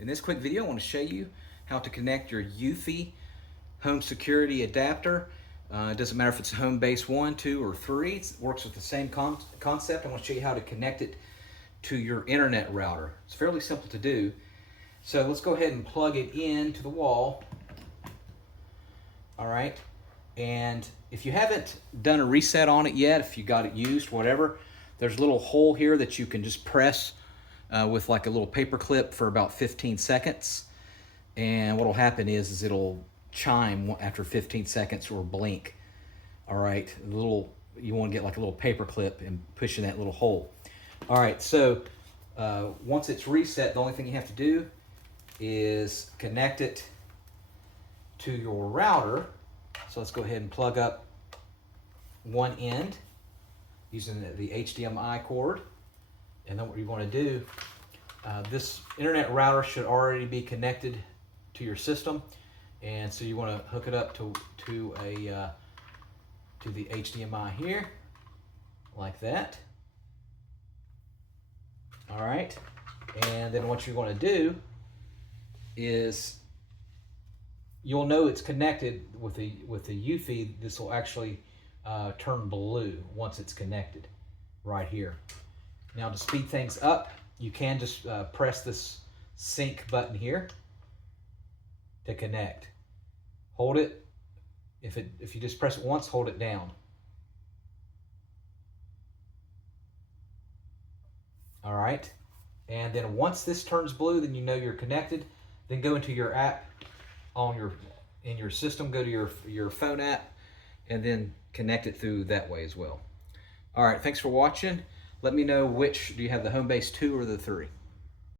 In this quick video, I want to show you how to connect your Eufy home security adapter. It doesn't matter if it's HomeBase 1, 2, or 3. It works with the same concept. I want to show you how to connect it to your internet router. It's fairly simple to do. So let's go ahead and plug it into the wall. All right. And if you haven't done a reset on it yet, if you got it used, whatever, there's a little hole here that you can just press with like a little paper clip for about 15 seconds. And what will happen is it'll chime after 15 seconds or blink. All right, you want to get like a little paper clip and push in that little hole. All right, so once it's reset, the only thing you have to do is connect it to your router. So let's go ahead and plug up one end using the HDMI cord. And then what you want to do, this internet router should already be connected to your system. And so you want to hook it up to the HDMI here, like that. All right. And then what you want to do is, you'll know it's connected with the Eufy. This will actually turn blue once it's connected right here. Now to speed things up, you can just press this sync button here to connect. Hold it. If you just press it once, hold it down. All right. And then once this turns blue, then you know you're connected. Then go into your app in your system, go to your phone app, and then connect it through that way as well. All right, thanks for watching. Let me know do you have the HomeBase 2 or the 3?